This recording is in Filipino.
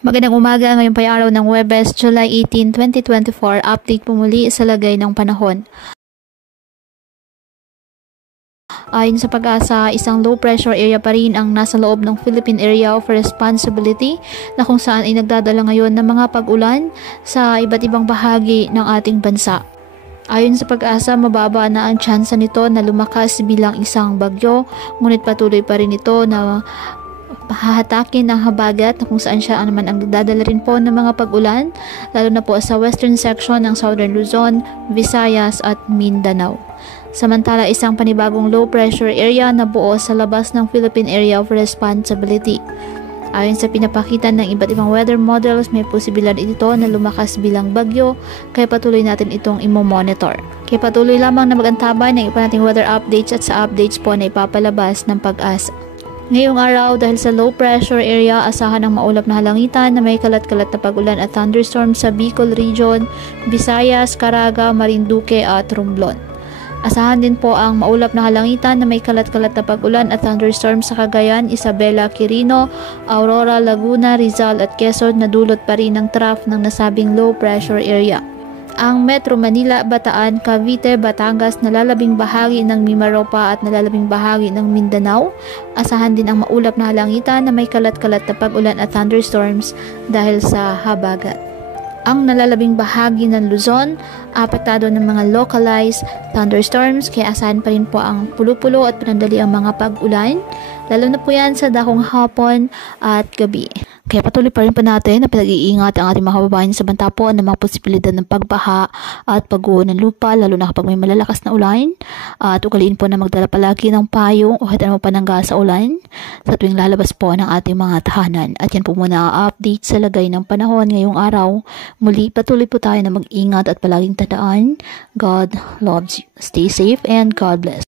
Magandang umaga, ngayon pa araw ng Huwebes, July 18, 2024. Update po muli sa lagay ng panahon. Ayon sa Pag-asa, isang low pressure area pa rin ang nasa loob ng Philippine Area of Responsibility na kung saan ay nagdadala ngayon ng mga pag-ulan sa iba't ibang bahagi ng ating bansa. Ayon sa Pag-asa, mababa na ang tsansa nito na lumakas bilang isang bagyo, ngunit patuloy pa rin ito na hahatakin ng habagat na kung saan siya naman ang nagdadala rin po ng mga pag-ulan, lalo na po sa western section ng Southern Luzon, Visayas at Mindanao. Samantala, isang panibagong low pressure area na buo sa labas ng Philippine Area of Responsibility. Ayon sa pinapakita ng iba't ibang weather models, may posibilidad ito na lumakas bilang bagyo, kaya patuloy natin itong imo-monitor. Kaya patuloy lamang na mag-antabay ng iba nating weather updates at sa updates po na ipapalabas ng Pag-asa. Ngayong araw, dahil sa low pressure area, asahan ang maulap na halangitan na may kalat-kalat na pag-ulan at thunderstorm sa Bicol Region, Visayas, Caraga, Marinduque at Romblon. Asahan din po ang maulap na halangitan na may kalat-kalat na pag-ulan at thunderstorm sa Cagayan, Isabela, Quirino, Aurora, Laguna, Rizal at Quezon na dulot pa rin ng trough ng nasabing low pressure area. Ang Metro Manila, Bataan, Cavite, Batangas, nalalabing bahagi ng Mimaropa at nalalabing bahagi ng Mindanao. Asahan din ang maulap na halangitan na may kalat-kalat na pag-ulan at thunderstorms dahil sa habagat. Ang nalalabing bahagi ng Luzon, apektado ng mga localized thunderstorms, kaya asahan pa rin po ang pulo-pulo at panandali ang mga pag-ulan, lalo na po yan sa dakong hapon at gabi. Kaya patuloy pa rin po natin na pinag-iingat ang ating mga kababayan sa banta po ng mga posibilidad ng pagbaha at pagguho ng lupa, lalo na kapag may malalakas na ulan. At ugaliin po na magdala palagi ng payong o kahit ano panangga sa ulan sa tuwing lalabas po ng ating mga tahanan. At yan po muna ang update sa lagay ng panahon ngayong araw. Muli patuloy po tayo na mag-ingat at palaging tandaan, God loves you. Stay safe and God bless.